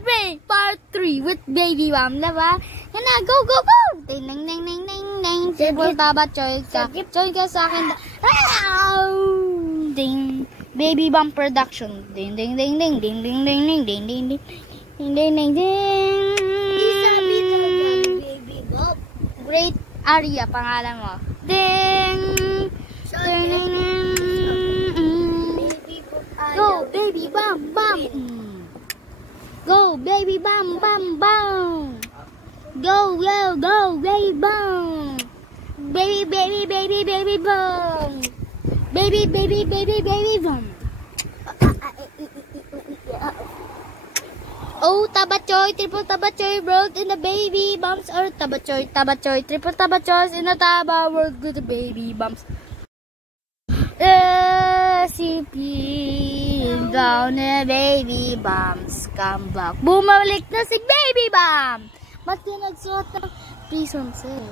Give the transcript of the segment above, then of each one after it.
Rain Part 3 with Baby Bam, diba? Yan na, go, go, go! Ding, ding, ding, ding, ding, ding. Triple Taba, join ka sa akin. Ding, Baby Bam Production. Ding, ding, ding, ding, ding, ding, ding, ding, ding, ding, ding, ding, ding, ding, ding. Baby Bam. Great Aria, pangalan mo. Ding! Ding, ding, ding. Go, Baby Bam, bam! Go, Baby Bam, bam, bam! Go, go, go, Baby Bam! Baby, baby, baby, baby Bam! Baby, baby, baby, baby Bam! Oh, Tabachoy, triple Tabachoy, world in the Baby Bumps, or Tabachoy, Tabachoy, triple Tabachoy in the Taba world with the Baby Bumps. SCP down the Baby Bumps, come back. Bumalik na si Baby Bam! Ba't yung nagsuot ng prison cell?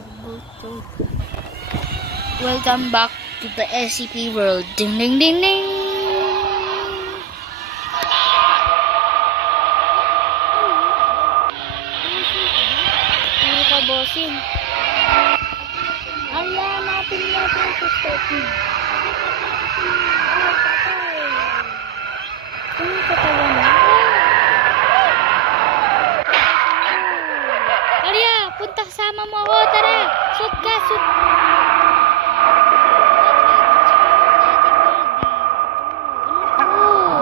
Welcome back to the SCP world. Ding, ding, ding, ding! Puro ka, bossing. Ala, natin natin sa stopin. Ano katawan mo? Arya, punta kasama mo ako. Tara, shoot ka, shoot.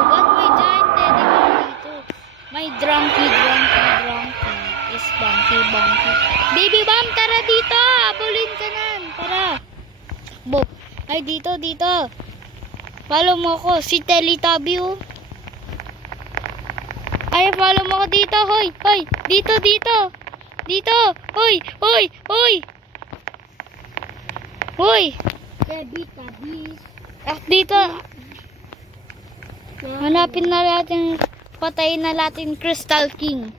Got my giant teddy bear dito. My drunky is bunky. Baby Bam, tara dito. Abulin ka nan. Tara. Bo. Ay, dito. Follow mo ako. Si Teletubby, oh. Ay, follow mo ako dito. Hoy. Dito. Hoy. Teletubbies. Dito. Hanapin na natin. Patayin na natin Crystal King.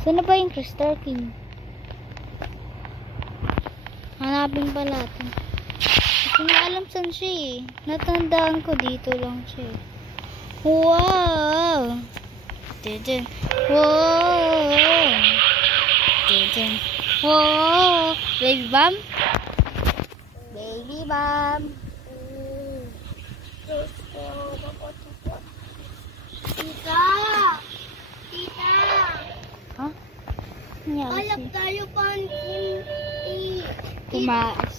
Saan na ba yung Crystal King? Hanapin pa natin. Hindi na alam saan siya eh. Natandaan ko dito lang siya. Wow! Wow! Baby Bam? Baby Bam! Tita! Ha? Alap tayo pansin. Tumaas.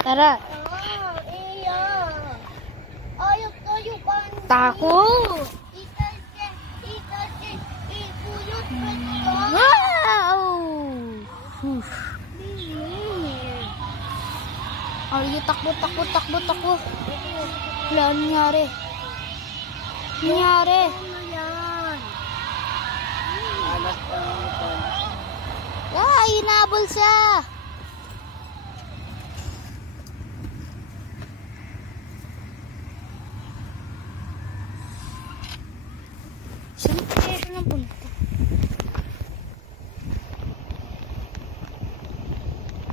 Tara. Alap tayo pansin. Tako! Tita, ipuyot ko ito. Wow! Ay, takbo. Wala, nangyari? Ano yan? Ay, hinabol siya! Saan kaya siya napunta?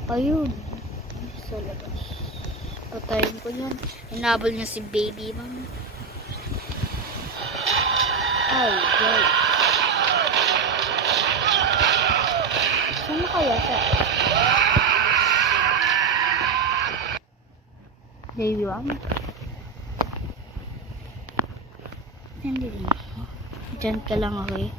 Ayun. Sa labas. Patayin ko yan. Hinabol niya si Baby Bam. Ay. Saan na kaya siya? Baby Bam? Hindi rin. Diyan ka lang, okay?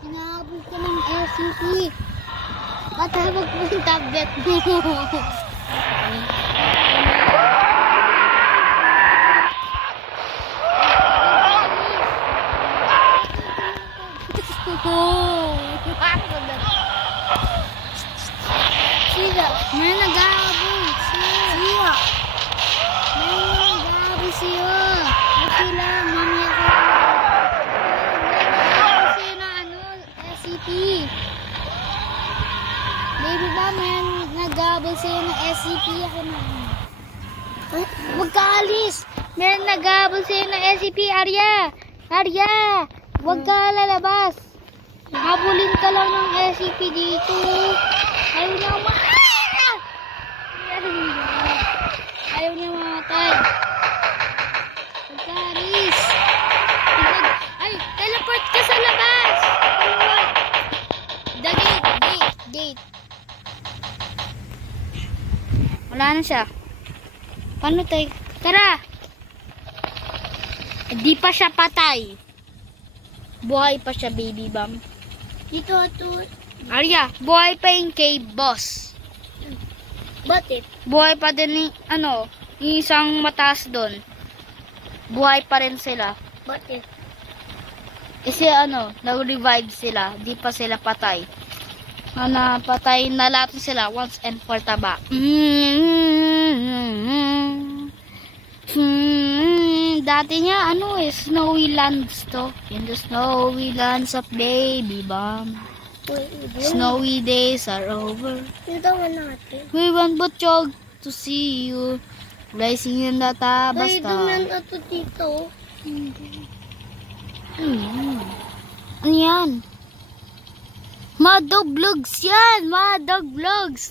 Hinahabol ka ng SCP. Patawag mo yung tablet mo. Sila, may nag-aabol. Sila. May nag-aabol siya. Okay lang, mamaya ka. Nag-aabol siya na SCP. Baby ba, may nag-aabol siya ng SCP. Ako na. Huwag ka alis. May nag-aabol siya ng SCP. Arya, huwag ka lalabas. Habulin ka lang ng SCP dito. Ayaw niya ayaw niya mamatay. Wala na siya. Paano tayo? Tara! Di pa siya patay. Buhay pa siya, baby bomb. Dito, ito. Arya, buhay pa yung cave boss. Bakit? Buhay pa din yung, yung isang mataas doon. Buhay pa rin sila. Bakit? Kasi nag-revive sila. Di pa sila patay. Patay na lahat sila once and for taba. Dati niya, snowy lands to. In the snowy lands of baby bomb. Snowy days are over. Ito mo natin. We want but jog to see you. Rising in the taba Ay, star. duman ito dito. Ano yan? Madog vlogs yan! Madog vlogs!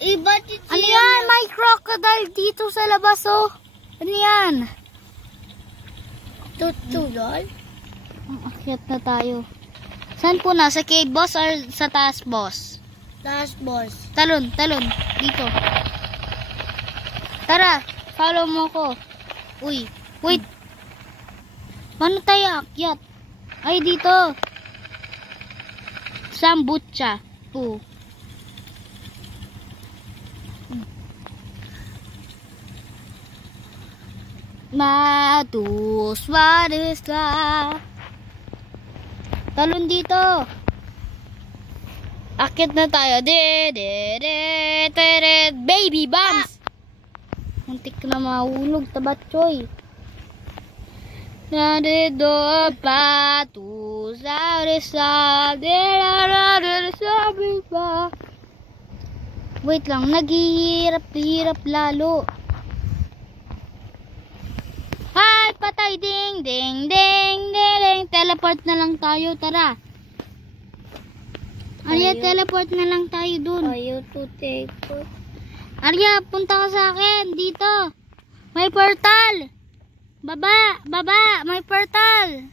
Iba dito Ano yan? May crocodile dito sa labas, oh. Ano yan? Tutulol? Akyat na tayo. Saan po na? Sa cave boss or sa taas boss? Last boss. Talon. Dito. Tara, follow mo ko. Uy, wait. Paano tayo akyat? Ay, dito. Sambutsa. Matuswadista. Talon dito. Akit na tayo. Baby bombs. Muntik na mahulog. Tabat choy. Nadido patuswadista. Wait lang. Naghihirap lalo. Hi! Patay! Ding! Ding! Ding! Ding! Teleport na lang tayo. Tara. Arya, teleport na lang tayo dun. Ayaw to take it. Arya, punta ka sa akin. Dito. May portal. Baba. May portal.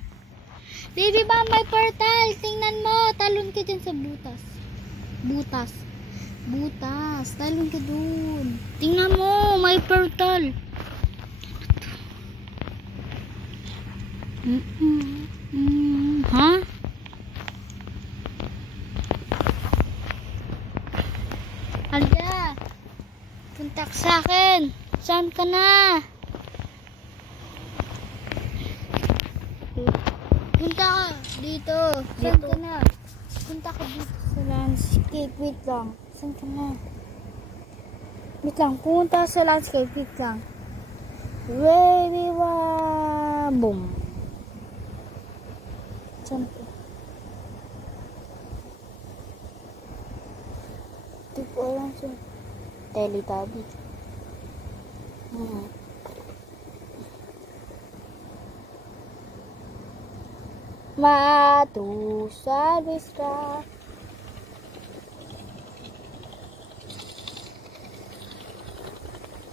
Baby ba, may portal. Tingnan mo. Talon ka dyan sa butas. Talon ka dun. Tingnan mo. May portal. Ha? Alda, punta ka sa akin. Saan ka na? Punta ka dito. Saan ka na? Punta ka dito sa landscape. Wait lang. Saan ka na? Wait lang. Punta sa landscape. Wait lang. Baby, boom. Saan ka? Hindi ko alam siya. Teletubby. Matuswadista.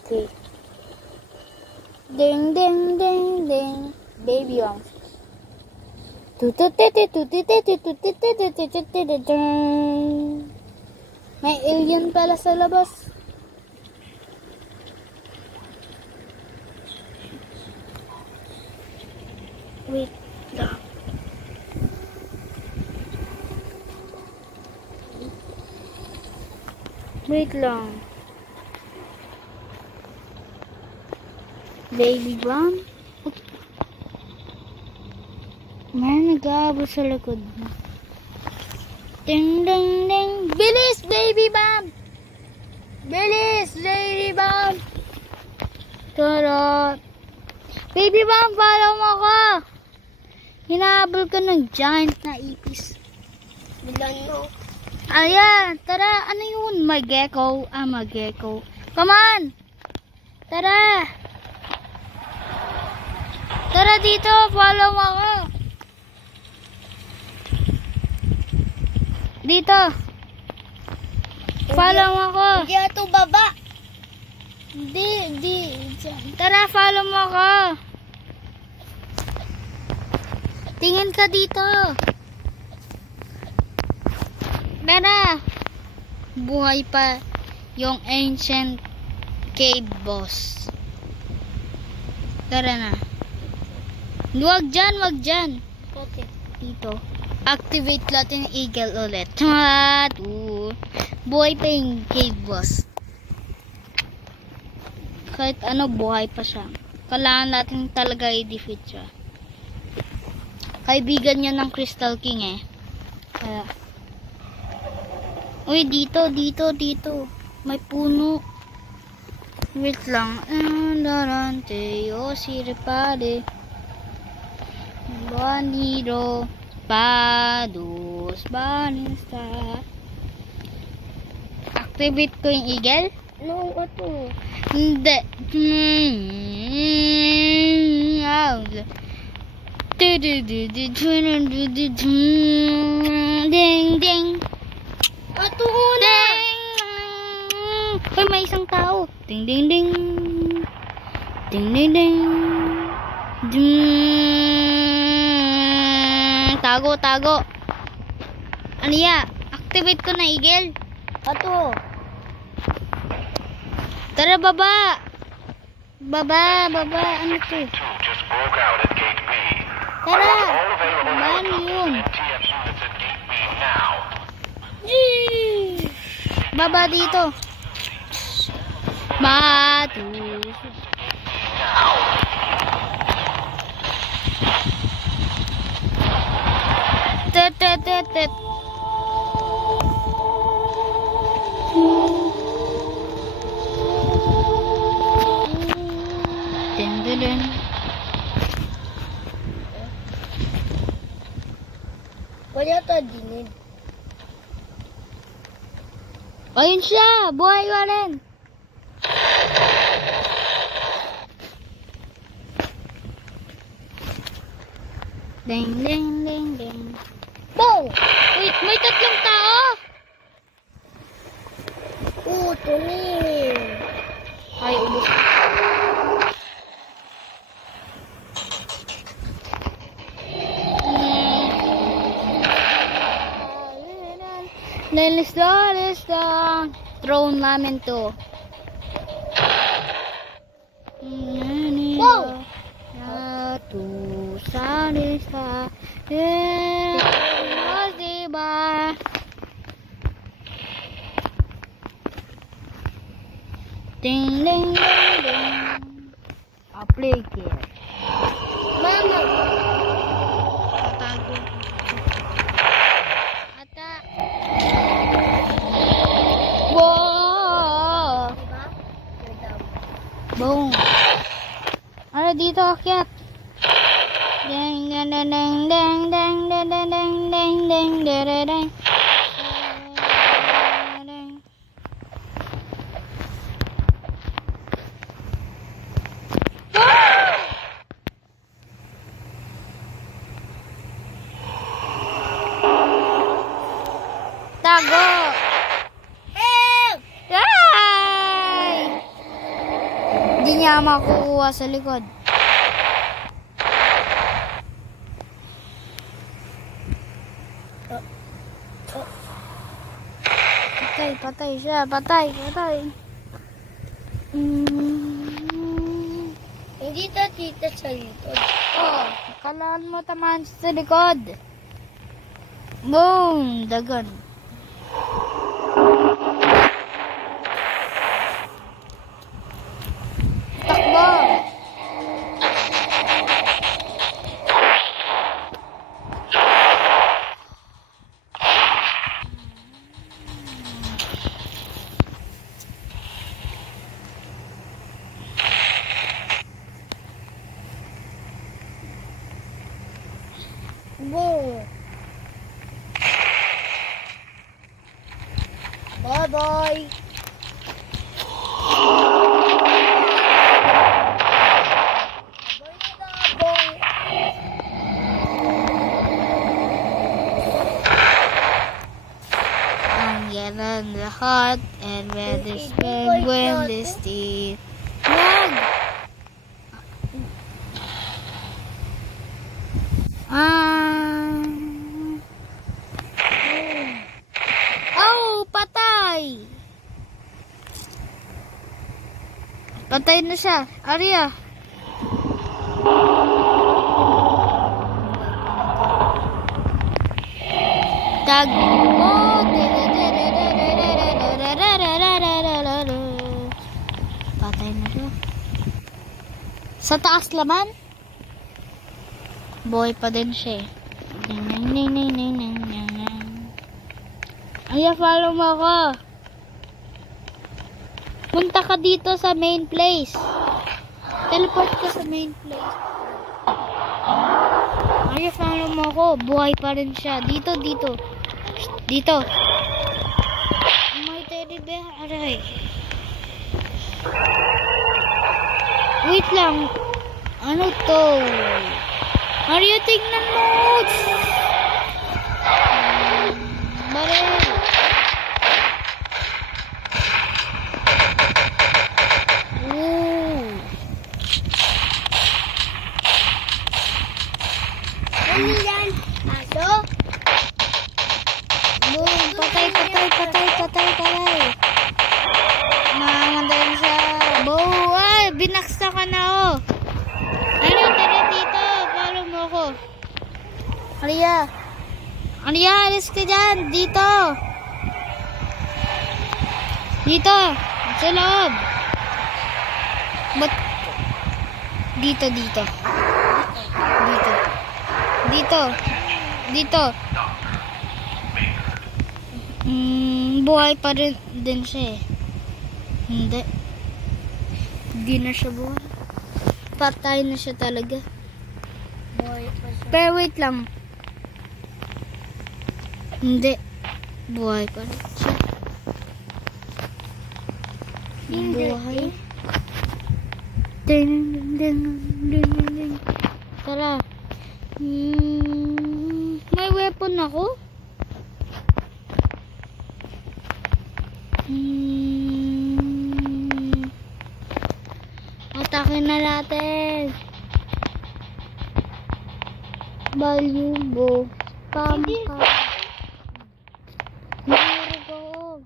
Okay. Ding, ding, ding, ding. Baby bombs. May alien pala sa labas. Wait lang. Wait lang. Baby bomb? May nag-aabot sa likod mo. Ding, ding, ding. Bilis, baby bomb! Bilis, baby bomb! Tara. Baby bomb, follow mo ako! Hinahabol ka ng giant na ipis. Bilan mo. Ayan, tara. Ano yun? Mageko. Mageko. Come on! Tara! Tara dito, follow mo ako. Dito. Follow mo ako. Hindi ato baba. Di. Tara, follow mo ako. Tingin ka dito. Tara. Buhay pa yung ancient cave boss. Tara na. Wag dyan. Okay. Dito. Activate natin yung eagle ulit. Buhay pa yung cave boss. Kahit ano, buhay pa siya. Kailangan natin talaga i-defeat siya. Kaibigan niya ng Crystal King eh. Kaya. Uy, dito. May puno. Wait lang. Andarante, siripade. Bandido. Pados. Banista. Activate ko yung eagle? No, ito. Hindi. Ding ding. Ito una. Uy, may isang tao. Ding ding ding. Ding ding ding. Tago. Ano ya? Activate ko na eagle. Ito. Tara, baba. Ano to? Just broke out at Gate B. Tara. All available Paano yun? TF units at Gate B now. Baba dito. Matus. Tet. Dun. Wala ito dinid. Ayun siya. Buhay ka rin. Ding. Boom! Wait, may tatlong tao. Tunin. Ay, ubos. Let's go. Throne namin to. Wow! Diba? Ding. Play here. Mama. Tatago. Ata. Wow! Diba? Boom. Ano dito, akyat? Ding. Tago! Help! Ay! Hindi niya makukuha sa likod. Patay siya. Patay. Hindi ito tita sa likod. Oh, kalaan mo tamaan sa likod. Boom! Dagan. Takbo! Boom! Bye-bye! Ang yalan lahat and where the spend when the steed. Wag! Oh, patay! Patay na siya. Arya. Tag mo. Patay na siya. Sa taas laman. Boy pa din siya eh. Arya, follow mo ako. Punta ka dito sa main place. Teleport ka sa main place. Arya, follow mo ako. Buhay pa rin siya. Dito, dito. Dito. May teddy bear. Aray. Wait lang. Ano to? Arya, tingnan mo. Barel. Ano yan? Aso? Boom! Patay, patay, patay, patay, patay. Mamandayan siya. Boom! Ay! Binaksa ka na, oh. Ano, tara dito. Follow mo ako. Arya. Arya, alis ka dyan. Dito. Dito. Sa loob. Ba't? Dito, dito. Dito. Dito. Dito. Buhay pa rin din siya eh. Hindi. Hindi na siya buhay. Patay na siya talaga. Boy pa siya. Pero wait lang. Hindi. Buhay pa rin siya. Buhay. Ding, ding, ding, ding. Tara. May weapon ako? Atake na natin. Balyubo. Pampa. Nurugog.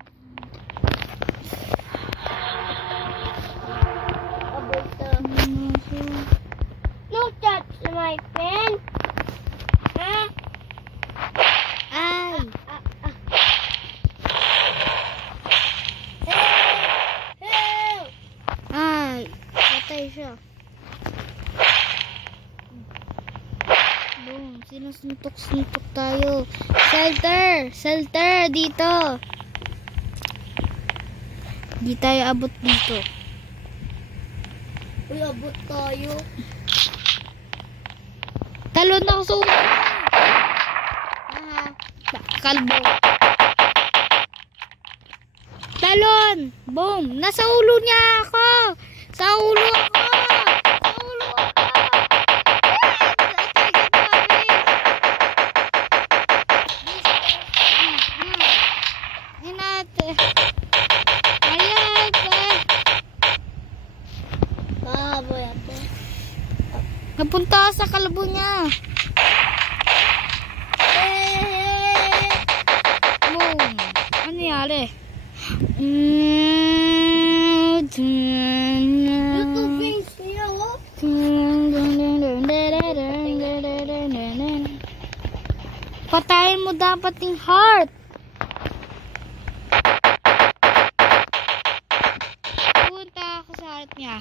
No touch my pen. Huh? Ay. Help! Ay. Patay siya. Boom. Sinusuntok-suntok tayo. Shelter! Shelter! Dito! Di tayo abot dito. Uy, abot tayo. Talon ako sa ulo. Kalbo. Talon! Boom! Nasa ulo niya ako! Sa ulo ako! Sa ulo ako! Inate. Ayan! Baboy ako. Napunta ako sa kalbo niya. Boom! Ano nangyari? YouTube face niya, oh. Patayin mo dapat yung heart. Punta ako sa heart niya.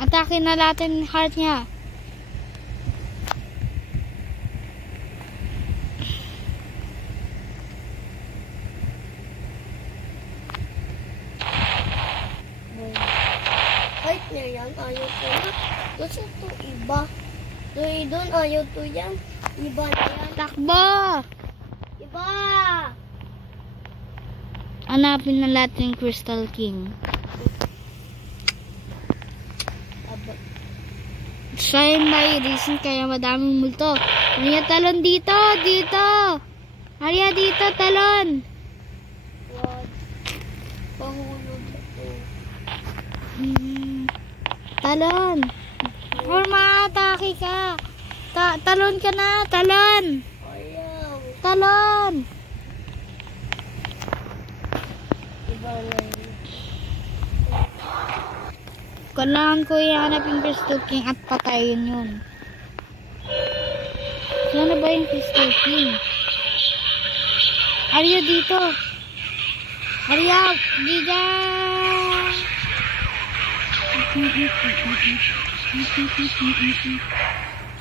Atake na natin yung heart niya. Kahit niya yan, ayaw ko na. Gusto to iba. Doon, ayaw to yan. Iba na yan. Takbo! Iba! Hanapin na natin yung Crystal King. Abot. Siya yung may reason kaya madaming multo. Arya, talon dito! Dito! Arya, dito, talon! What? Pahulog ito. Talon! Or maatake ka! Talon ka na! Talon! Ayaw. talon! Iba na yun. Kailangan ko ihanap yung Crystal King at patayin yun. Saan na ba yung Crystal King? Arya dito! Arya! Giga!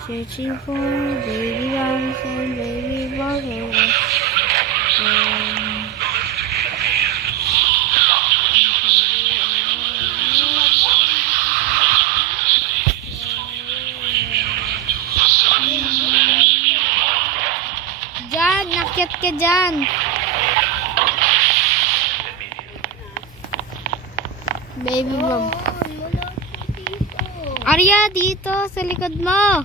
Searching for baby bounce and baby bottle. Diyan! Nakyat ka dyan! Baby bomb. Wala ko dito. Arya, dito! Sa likod mo!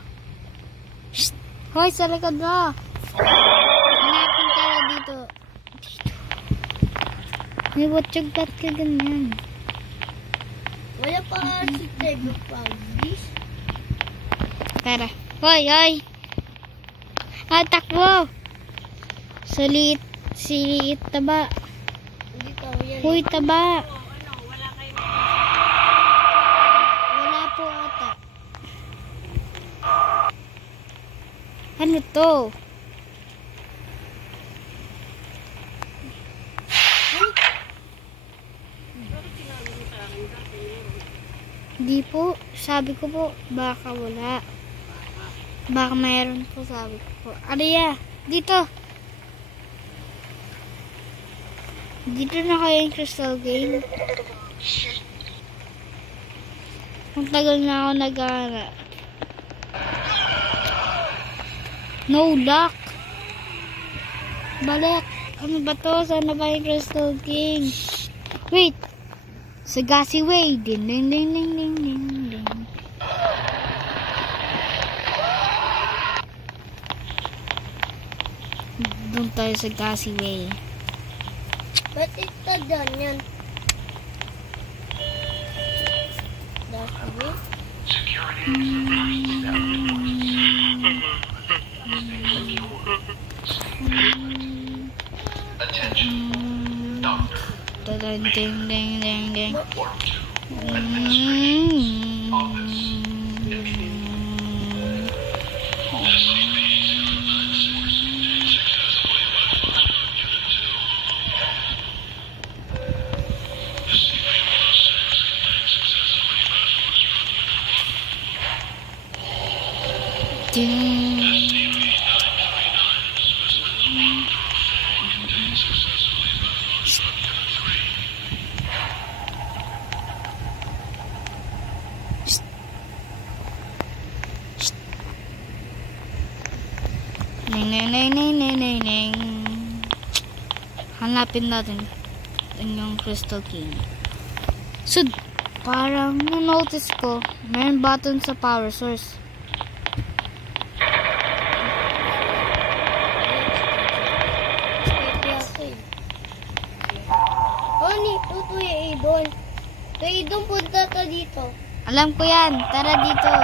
Shh! Hoy, sa likod mo! Hanapin ka na dito. May watchog, ba't ka ganyan? Wala pa si Tego Pagis. Tara. Hoy, hoy! Takbo! Si liit taba. Hindi ka yan. Hoy, taba! Wala po ata. Ano to? Hindi po. Sabi ko po, baka wala. Baka mayroon po, sabi ko po. Arya, dito. Dito na kayo yung Crystal King. Ang tagal na ako nag-aarap. No luck. Balik. Ano ba to? Sana ba yung Crystal King? Wait. Sagasi way. Ding ding ding ding ding ding ding. Doon tayo sa Gassy Way. Ba't ito dyan yan? Dati Ding ding ding ding. Hanapin natin yung Crystal King. So, parang na-notice ko, mayroon button sa power source. Honey, tutuya idol. Tuya idol, punta ka dito. Alam ko yan. Tara dito.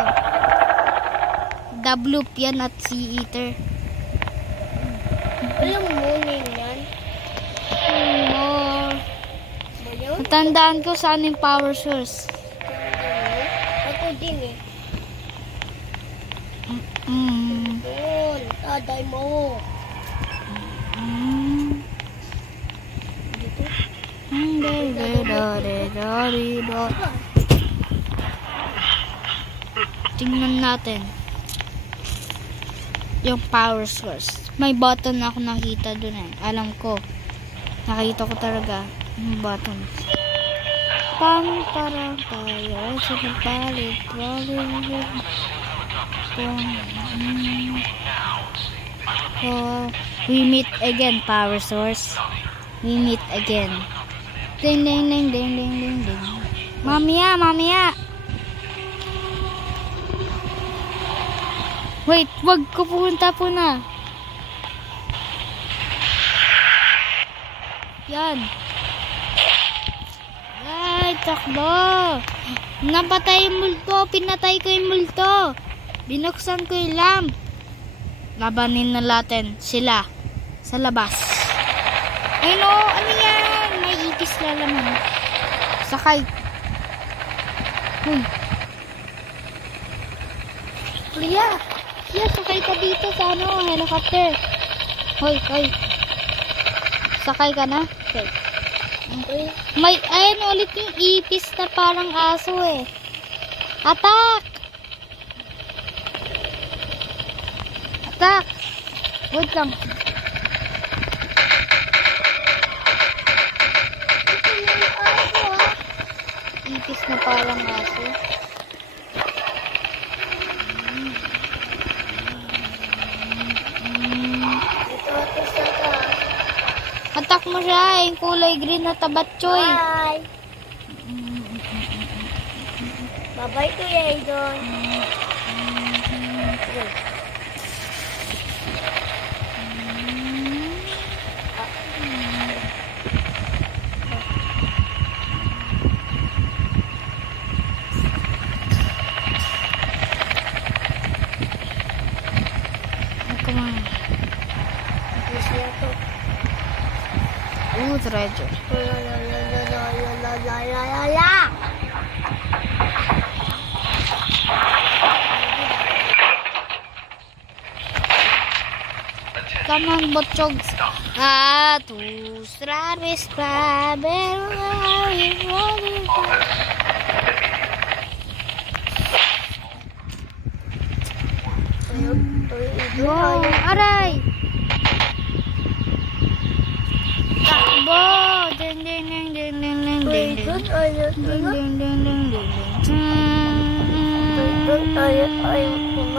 The Bloop yan at Sea Eater. Alam mo yan. Bayaw? Natandaan ko saan yung power source. Ako din eh. Doon, taday mo. Tingnan natin yung power source. May button na ako nakita dun eh. Alam ko. Nakita ko talaga yung button. Pam para tayo sa palit. We meet again, power source. We meet again. Ding ding ding ding ding ding ding. Mamaya, mamaya. Wait, wag ko pupunta po na. Yan. Ay, takbo. Napatay yung multo. Pinatay ko yung multo. Binuksan ko yung lamp. Labanin na natin sila. Sa labas. Ay no, ano yan? May itis lalaman. Sakay. Uy. Kuya, sakay ka dito sa helicopter. Hoy. Sakay ka na? Okay. May, ayan ulit yung itis na parang aso eh. Attack! Wait lang. Itis na parang aso. Attack mo siya, yung kulay green na tabatchoy. Bye! Bye-bye, Kuya Idol. Come on. Ooh, treasure. Come on, botchog. Tu sabes saber. Wow, aray. Takbo. Ding ding ding ding ding ding ding ding. Ding ding ding ding ding ding. Ayaw